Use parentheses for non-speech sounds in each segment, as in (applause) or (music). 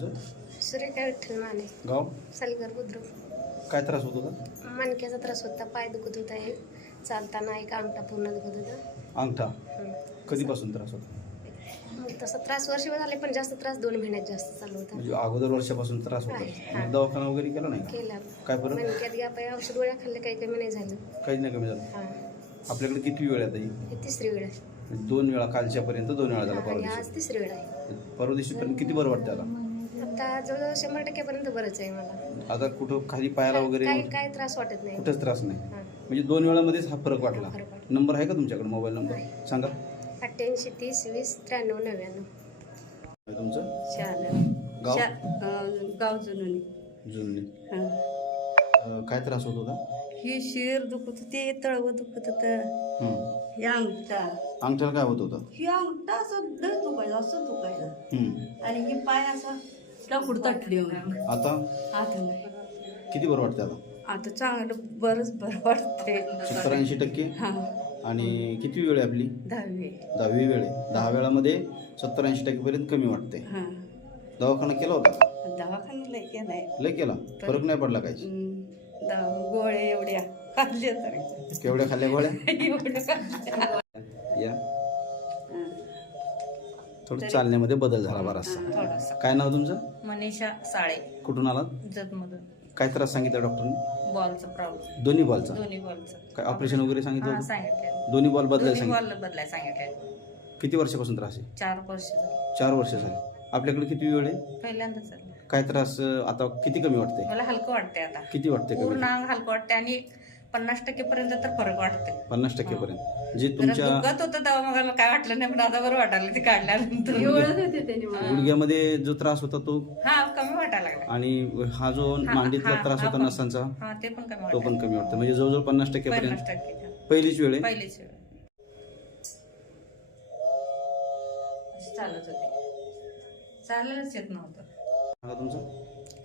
तुमचं? सूर्यकाळ विठ्ठल माने गाव? सलगर बुद्रुक. काय त्रास होत होता? मणक्याचा त्रास होता पाय दुखत होता एक चालताना एक अंगठा पूर्ण दुखत होता. अंगठा? हं. कधीपासून त्रास होता? मग तसा त्रास वर्षभर झाले पण जास्त त्रास दोन महिन्यात जास्त चालू होता. म्हणजे अगोदर वर्षापासून त्रास होता. आहे, हा. मग दवाखाना वगैरे केला नाही का? केला. काय फरक मणक्यात गा पाय औषध गोळ्या खाल्ल्या काही कमी नाही झालं. काहीच नाही कमी झालं. हा. आपल्याकडे किती वेळ आहे ताई ही? तिसरी वेळ आहे. दोन वेळा कालच्यापर्यंत दोन वेळा झाला हा, परवा आणि दिवशी. आज तिसरी वेळ आहे. परवा दिवशीपर्यंत किती बरं वाटतं आता? आता जवळजवळ शंभर टक्क्यापर्यंत बरंच आहे मला. आता कुठं खाली पायाला वगैरे काही काय त्रास वाटत नाही. कुठंच त्रास नाही. हा. म्हणजे दोन वेळामध्येच हा फरक वाटला. फरक वाटला. नंबर आहे का तुमच्याकडे मोबाईल नंबर. सांगा. अठ्ठ्याऐंशी तीस वीस त्र्याण्णव नव्याण्णव. तुमचं? शहाण्णव. गाव? शा- अं, गाव जुनून. जुनले हं. अं, काय त्रास होत होता? ही शिर दुखत होती तळवं दुखत होतं. हं. ही अंगठा. अंगठ्याला काय होत होतं? ही अंगठा असं लय दुखायचं असं दुखायचं हं. आणि ही पाय असा तटली आता? आता किती बरं वाटतं आता? आता चांगलं बरंच बरं वाटतंय. सत्तर ऐंशी टक्के? हा. आणि किती वेळ आहे आपली? दहावी. दहावी वेळ आहे. दहा वेळामध्ये सत्तर ऐंशी टक्केपर्यंत कमी वाटते हा. दवाखाना केला होता? का? दवाखान्याला केलाय. लय केला? फरक नाही पडला काहीच? हं, दहा गोळे एवढ्या खाल्ल्या तर. केवढ्या खाल्ल्या गोळ्या? (laughs) या. थोडं चालण्यामध्ये बदल झाला बराचसा. थोडासा. काय नाव तुमचं? मनीषा साळे. कुठून आलात? जतमधून. काय त्रास सांगितलं डॉक्टरने? बॉलचं प्रॉब्लेम दोन्ही बॉलचा? दोन्ही बॉलचं. काय ऑपरेशन वगैरे सांगितलं हा होतं? सांगितलं. दोन्ही बॉल बदलायला दोन्ही सांगितलं? बॉल बदलाय सांगितलं. किती वर्षापासून त्रास आहे? चार वर्ष झाली. चार वर्ष झाले. आपल्याकडे किती वेळ आहे? पहिल्यांदाच झालं. काय त्रास अं, आता किती कमी वाटते मला हलकं वाटतंय आता. किती वाटते कमी? पूर्ण अंग हलकं वाटतंय आणि पन्नास टक्के पर्यंत तर फरक वाटतंय. पन्नास टक्केपर्यंत जे तुमच्या दुखत होतं तेव्हा मग मला काय वाटलं नाही पण आता बरं वाटायला ते काढल्यानंतर. गुडघ्यामध्ये जो त्रास होता तो? हा कमी वाटायला लागला. आणि हा जो मांडीतला त्रास होता. नसांचा? हा ते पण कमी तो पण कमी वाटतो म्हणजे जवळजवळ पन्नास पन्नास टक्केपर्यंत टक्के हा. पहिलीच वेळ आहे? पहिलीच वेळ. चालत होते. चालायलाच येत नव्हतं. तुमचं?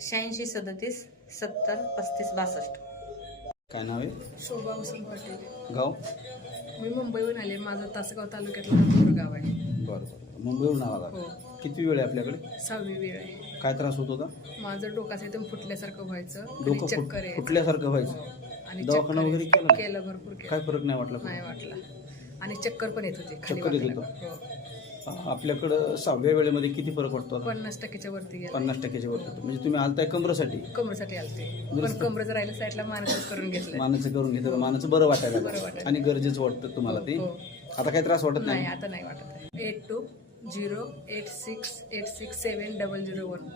शहाऐंशी सदतीस सत्तर पस्तीस बासष्ट. काय नाव आहे? शोभा वसंत पाटील. गाव? मी मुंबईहून आले. माझं तासगाव तालुक्यातलं नागपूर गाव आहे. बरं बरं. मुंबईवरून आला हो. किती वेळ आहे आपल्याकडे? सहावी वेळ आहे. काय त्रास होत होता? माझं डोकाचं एकदम फुटल्यासारखं व्हायचं. आणि डोकं फुट- चक्कर फुटल्यासारखं व्हायचं. आणि दवाखाना वगैरे. केला? केलं भरपूर केलं. काय फरक नाही वाटला नाही वाटला. आणि चक्कर पण येत होती खाली चक्कर येत वाकल्यावर. हो. आपल्याकडं सहाव्या वेळेमध्ये किती फरक आता? पन्नास टक्क्याच्या वरती गेला. पन्नास टक्क्याच्या वर होतो. म्हणजे तुम्ही आलताय कमरासाठी? कमरेसाठी आलते. पण दुरुस्त. कमरेचं राहिलं साईडला मानस करून घेतलं मानाचं करून घेतलं मानाचं बरं वाटायला बरं लागलं. वाटायला. आणि गरजेचं वाटतं तुम्हाला ते? हो. आता काही त्रास वाटत नाही? नाही आता नाही वाटत आहे. Eight two zero eight six eight six seven double zero one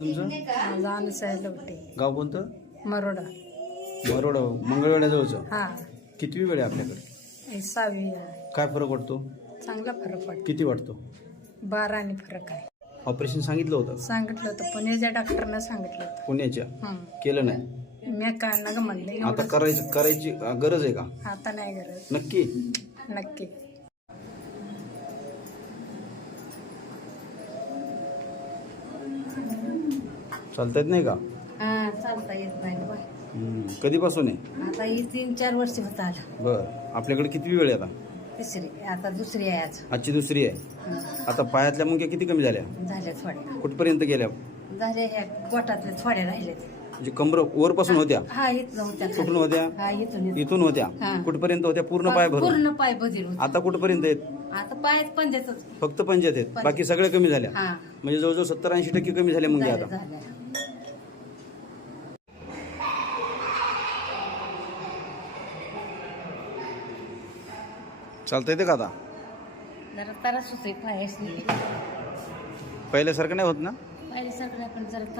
तुमचं? माझा लवटे गाव कोणतं? मरोडा. बरोड मंगळवेड्याजवळचं हा. कितवी वेळ आहे आपल्याकडे? हे सहावी आहे. काय फरक वाटतो चांगला फरक पडतो. किती वाटतो? बारा आणि फरक आहे. ऑपरेशन सांगितलं होतं? सांगितलं होतं. पुण्याच्या डॉक्टरनं सांगितलं होतं. पुण्याच्या? हं. केलं नाही? मी म्हणले आता करायचं करायची गरज आहे का? आता नाही गरज. नक्की? नक्की. चालता येत नाही का? हा चालता येत नाही बा. हम्म. कधीपासून आहे? आता ही तीन चार वर्ष होत आलं. बर. आपल्याकडे किती वेळ आहे आता? तिसरी. आता दुसरी आहे आज. आजची दुसरी आहे. आता पायातल्या मुंग्या किती कमी झाल्या? झाल्या थोड्या. कुठपर्यंत गेल्या? झाल्या ह्या गोटातल्या थोड्या राहिल्या म्हणजे कमर वरपासून होत्या? हा इथं होत्या. कुठून होत्या? हा इथून इथं. इथून होत्या. हा. कुठपर्यंत होत्या? पूर्ण पाय भरून. पूर्ण पाय बधीर होते. आता कुठपर्यंत आहेत? आता पायात पण देतात फक्त पंचायत आहेत. बाकी सगळ्या कमी झाल्या. हा. म्हणजे जवळजवळ सत्तर ऐंशी टक्के कमी झाल्या मुंग्या झाल्या आता. झाल्या. चालता येते का आता? जरा त्रास होतोय पायास पहिल्यासारखं नाही होत ना? पाहिल्यासारखं पण जरा